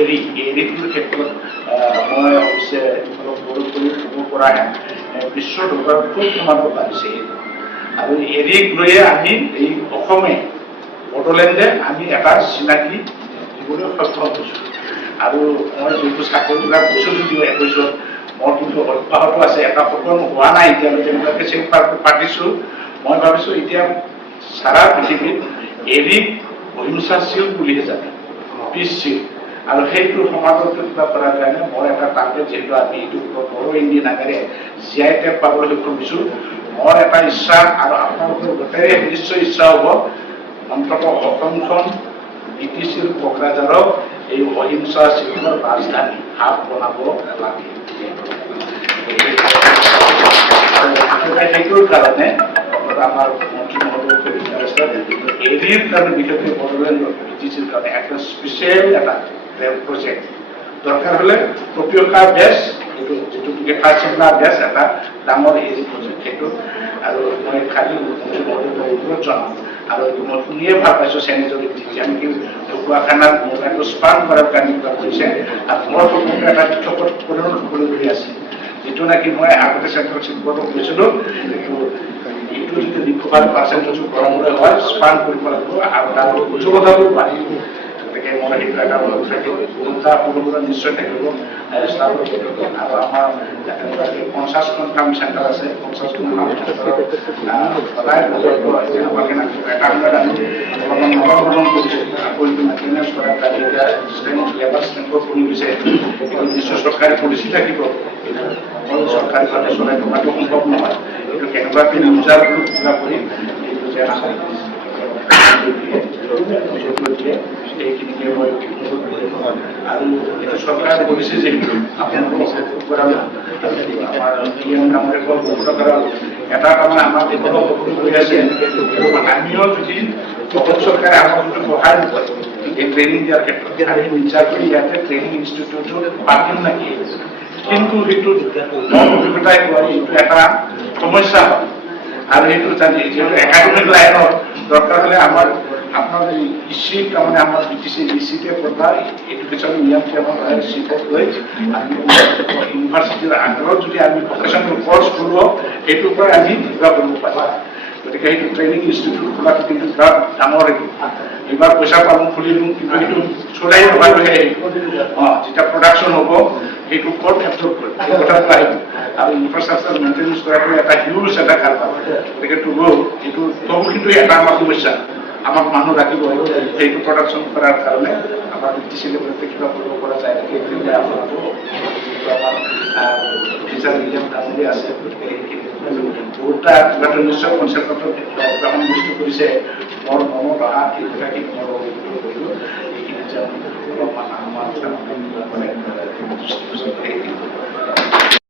এৰীটোৰ ক্ষেত্ৰত মই অৱশ্যে অলপ গৌৰৱ কৰি ক'ব পৰা বিশ্ব দৰবাৰত খুব সমাদৰ পাইছে। আৰু এৰীক লৈয়ে আমি এই অসমে বড়োলেণ্ডে আমি এটা চিনাকি দিবলৈ সক্ষম হৈছোঁ। আৰু মই যিহেতু চাকৰিবিলাক গৈছোঁ যদিও একৈছত মোৰ কিন্তু অব্যাহত আছে, এটা সফল হোৱা নাই এতিয়ালৈকে, তেনেকুৱাকৈ চেম্পাৰটো পাতিছোঁ। মই ভাবিছোঁ এতিয়া সাৰা পৃথিৱীত এৰীক অহিংসা শিল বুলিহে জানে, পিচ শিল। আৰু সেইটো সমাজত কিবা কৰাৰ কাৰণে মোৰ এটা টাৰ্গেট, যিহেতু আমি এইটো বড়ো ইণ্ডিয়ান আকাৰে GI টেগ পাবলৈ সক্ষম হৈছোঁ, মোৰ এটা ইচ্ছা আৰু আপোনালোকৰ গোটেই নিশ্চয় ইচ্ছা হ'ব অন্ততঃ অসমখন BTCৰ কোকৰাঝাৰক এই অহিংসা শিলৰ ৰাজধানী হাব বনাব লাগে। সেইটোৰ কাৰণে আমাৰ মন্ত্ৰী মহোদয় এৰীৰ কাৰণে বিশেষকৈ বড়োলেণ্ডৰ BTCৰ কাৰণে একটা স্পেচিয়েল এটা প্ৰজেক্ট দৰকাৰ হ'লে টপিঅ'কা বেচ, যিটো ফাৰ্ষ্ট বেচ এটা ডাঙৰ এৰী প্ৰজেক্ট সেইটো। আৰু মই খালি মন্ত্ৰী মহোদয়ক অনুৰোধ জনাম, আৰু এইটো মই শুনিয়ে ভাল পাইছোঁ চেনিজৰ যেনেকৈ ঢকুৱাখানাত মোক এইটো স্পান কৰাৰ কাৰণে কিবা কৰিছে, আৰু মোৰ সপোনটো এটা পৃথকত পৰিণত হ'বলৈ আছে, যিটো নেকি মই আগতে চেণ্ট্ৰেল চিটবৰ্ডত গৈছিলোঁ। এইটো যদি ৰিকভাৰ পাৰ্চেণ্টেজটো গৰমলৈ হয় স্পান কৰিব লাগিব আৰু তাৰ উজ্জ্বলতাটো বাঢ়িব। গতিকে মই সেইটো এটা মনত থাকিব, দুটা সৰু সুৰা নিশ্চয় থাকিব। আৰু আমাৰ 50খন কাম চেণ্টাৰ আছে, 50খন কাম চেণ্টাৰৰ সদায় আমাকে অলপমান নৱগ্ৰহণ কৰিছোঁ। আকৌ এইটো মেইনটেনেঞ্চ কৰাৰ কাৰণে এতিয়া লেবাৰ ষ্ট্ৰেংথৰ কমি গৈছে, নিশ্চয় চৰকাৰী পলিচি থাকিব। অকল চৰকাৰীভাৱে চলাই থকাটো সম্ভৱ নহয়। এইটো কেনেবাকৈ ইউজাৰ কিবা কৰি এইটো যে এইখিনিকে মই আৰু এইটো চৰকাৰ পলিচি যিহেতু আমাৰ PM নামৰে এটা তাৰমানে আমাৰ দেশত হৈ আছে, আমিও যদি অসম চৰকাৰে আমাক যদি সহায় নকৰে এই ট্ৰেইনিং দিয়াৰ ক্ষেত্ৰত, আমি নিজাকৈ ইয়াতে ট্ৰেইনিং ইনষ্টিটিউটত পাতিম নেকি, কিন্তু সেইটো অভিজ্ঞতাই কয় এইটো এটা সমস্যা হয়। আৰু সেইটো জানি যিহেতু একাডেমিক লাইনত দৰকাৰ হ'লে আমাৰ আপনার ইসি মানে আমার BTC ইসিতে পড়া এডুকেশন নিয়ম কেমন হয় সিপত লৈ আমি ইউনিভার্সিটির আগ্রহ যদি আমি ভোকেশনাল কোর্স করব এইটোৰ পৰা আমি কিবা কৰিব পাৰিম। গতিকে সেইটো ট্ৰেইনিং ইনষ্টিটিউট খোলাটো কিন্তু বিৰাট ডাঙৰ এইবাৰ পইচা পালন খুলিলোঁ, কিন্তু সেইটো চলাই থকাটোহে যেতিয়া প্ৰডাকশ্যন হ'ব সেইটো ক'ত এবজৰ্ব কৰিব সেই কথাটো আহিব। আৰু ইনফ্ৰাষ্ট্ৰাকচাৰ মেইনটেনেঞ্চ কৰাটো এটা হিউজ এটা কাৰবাৰ। গতিকে এইটো তবু কিন্তু এটা আমাৰ সমস্যা, আমাক মানুহ ৰাখিব সেইটো প্ৰডাকশ্যন কৰাৰ কাৰণে আমাৰ BTC লেভেলতে কিবা কৰিব পৰা যায় নেকি, আমাৰ টিচাৰ মিডিয়াম কামলৈ আছে। বহুতটা কিবাটো নিশ্চয় কনচেপ্টত গ্ৰহণ বস্তু কৰিছে, মোৰ মনত অহা এই কথাখিনি মই অভিযোগ কৰিলোঁ। এইখিনি যে অলপমান আমাৰ